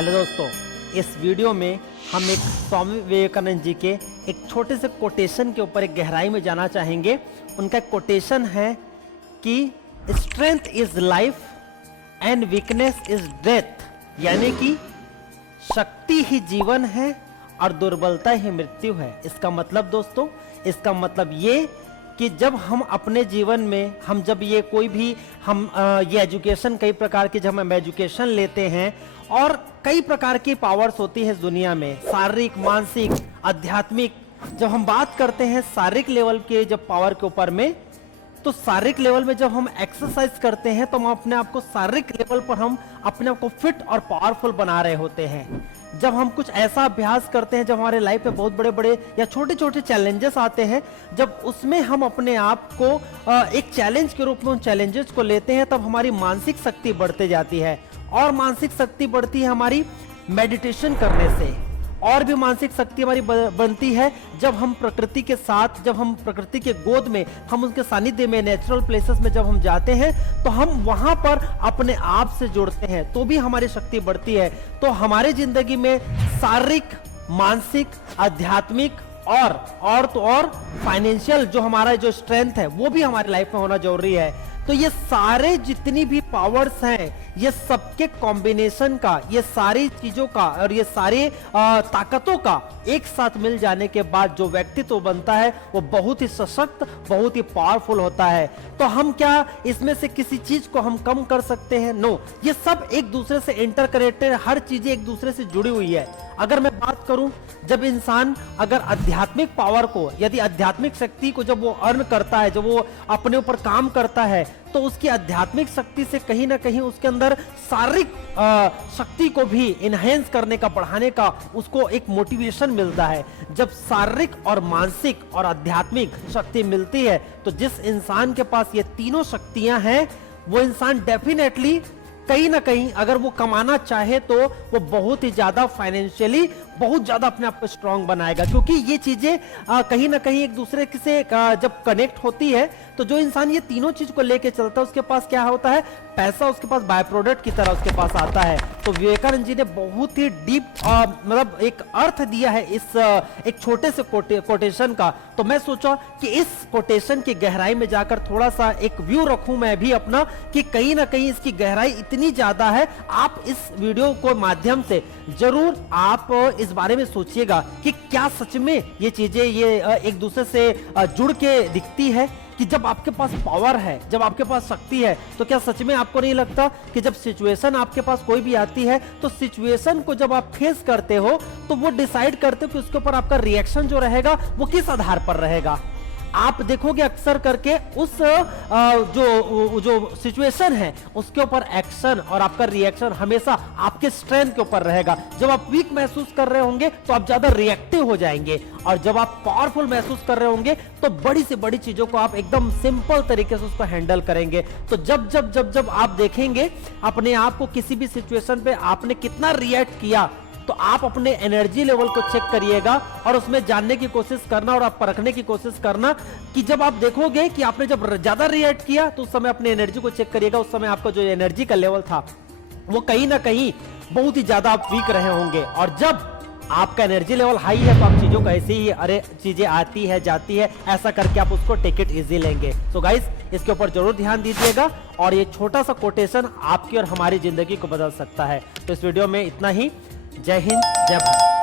Hello दोस्तों, इस video में हम एक स्वामी विवेकानंद जी के एक छोटे से कोटेशन के ऊपर एक गहराई में जाना चाहेंगे। उनका एक कोटेशन है कि strength is life and weakness is death, यानी कि शक्ति ही जीवन है और दुर्बलता ही मृत्यु है। इसका मतलब दोस्तों, इसका मतलब ये कि जब हम अपने जीवन में जब ये कोई भी ये एजुकेशन, कई प्रकार की जब हम एजुकेशन लेते हैं और कई प्रकार की पावर्स होती है इस दुनिया में, शारीरिक, मानसिक, आध्यात्मिक। जब हम बात करते हैं शारीरिक लेवल के जब पावर के ऊपर में, तो शारीरिक लेवल में जब हम एक्सरसाइज करते हैं तो हम अपने आप को शारीरिक लेवल पर हम अपने आप को फिट और पावरफुल बना रहे होते हैं। जब हम कुछ ऐसा अभ्यास करते हैं जब हमारे लाइफ में बहुत बड़े बड़े या छोटे छोटे चैलेंजेस आते हैं, जब उसमें हम अपने आप को एक चैलेंज के रूप में उन चैलेंजेस को लेते हैं, तब हमारी मानसिक शक्ति बढ़ती जाती है। और मानसिक शक्ति बढ़ती है हमारी मेडिटेशन करने से, और भी मानसिक शक्ति हमारी बनती है जब हम प्रकृति के साथ, जब हम प्रकृति के गोद में, हम उनके सानिध्य में, नेचुरल प्लेसेस में जब हम जाते हैं तो हम वहां पर अपने आप से जुड़ते हैं, तो भी हमारी शक्ति बढ़ती है। तो हमारे जिंदगी में शारीरिक, मानसिक, आध्यात्मिक और फाइनेंशियल जो हमारा जो स्ट्रेंथ है वो भी हमारी लाइफ में होना जरूरी है। तो ये सारे जितनी भी पावर्स हैं, ये सबके कॉम्बिनेशन का, ये सारी चीजों का और ये सारे ताकतों का एक साथ मिल जाने के बाद जो व्यक्तित्व बनता है वो बहुत ही सशक्त, बहुत ही पावरफुल होता है। तो हम क्या इसमें से किसी चीज को हम कम कर सकते हैं? नो, ये सब एक दूसरे से इंटरकनेक्टेड, हर चीजें एक दूसरे से जुड़ी हुई है। अगर मैं बात करूं, जब इंसान अगर आध्यात्मिक पावर को, यदि आध्यात्मिक शक्ति को जब वो अर्न करता है, जब वो अपने ऊपर काम करता है, तो उसकी आध्यात्मिक शक्ति से कहीं ना कहीं उसके अंदर शारीरिक शक्ति को भी इनहेंस करने का, बढ़ाने का उसको एक मोटिवेशन मिलता है। जब शारीरिक और मानसिक और आध्यात्मिक शक्ति मिलती है तो जिस इंसान के पास ये तीनों शक्तियां हैं, वो इंसान डेफिनेटली कहीं ना कहीं अगर वो कमाना चाहे तो वो बहुत ही ज्यादा फाइनेंशियली बहुत ज्यादा अपने आप को स्ट्रांग बनाएगा, क्योंकि ये चीजें कहीं ना कहीं एक दूसरे से जब कनेक्ट होती है तो जो इंसान ये तीनों चीज को लेके चलता है उसके पास क्या होता है? पैसा उसके पास बाय प्रोडक्ट की तरह उसके पास आता है। तो विवेकानंद जी ने बहुत ही डीप मतलब एक अर्थ दिया है इस एक छोटे से कोटेशन का। तो मैं सोचा कि इस कोटेशन की गहराई में जाकर थोड़ा सा एक व्यू रखूं मैं भी अपना, कि कहीं ना कहीं इसकी गहराई इतनी ज्यादा है। आप इस वीडियो को माध्यम से जरूर आप इस बारे में सोचिएगा कि क्या सच में ये चीजें ये एक दूसरे से जुड़ के दिखती है, कि जब आपके पास पावर है, जब आपके पास शक्ति है, तो क्या सच में आपको नहीं लगता कि जब सिचुएशन आपके पास कोई भी आती है तो सिचुएशन को जब आप फेस करते हो तो वो डिसाइड करते हो कि उसके ऊपर आपका रिएक्शन जो रहेगा वो किस आधार पर रहेगा। आप देखोगे अक्सर करके उस जो सिचुएशन है उसके ऊपर एक्शन और आपका रिएक्शन हमेशा आपके स्ट्रेंथ के ऊपर रहेगा। जब आप वीक महसूस कर रहे होंगे तो आप ज्यादा रिएक्टिव हो जाएंगे, और जब आप पावरफुल महसूस कर रहे होंगे तो बड़ी से बड़ी चीजों को आप एकदम सिंपल तरीके से उसको हैंडल करेंगे। तो जब आप देखेंगे अपने आप को किसी भी सिचुएशन पे आपने कितना रिएक्ट किया, तो आप अपने एनर्जी लेवल को चेक करिएगा और उसमें जानने की कोशिश करना और आप परखने की कोशिश करना कि जब आप देखोगे कि आपने जब ज्यादा रिएक्ट किया तो उस समय अपनी एनर्जी को चेक करिएगा। उस समय आपका जो एनर्जी का लेवल था वो कहीं ना कहीं बहुत ही ज्यादा आप वीक रहे होंगे, और जब आपका एनर्जी लेवल हाई है तो आप चीजों को ऐसे ही, अरे चीजें आती है जाती है, ऐसा करके आप उसको टेक इट इजी लेंगे। तो गाइस, इसके ऊपर जरूर ध्यान दीजिएगा, और ये छोटा सा कोटेशन आपकी और हमारी जिंदगी को बदल सकता है। तो इस वीडियो में इतना ही। जय हिंद, जय भारत।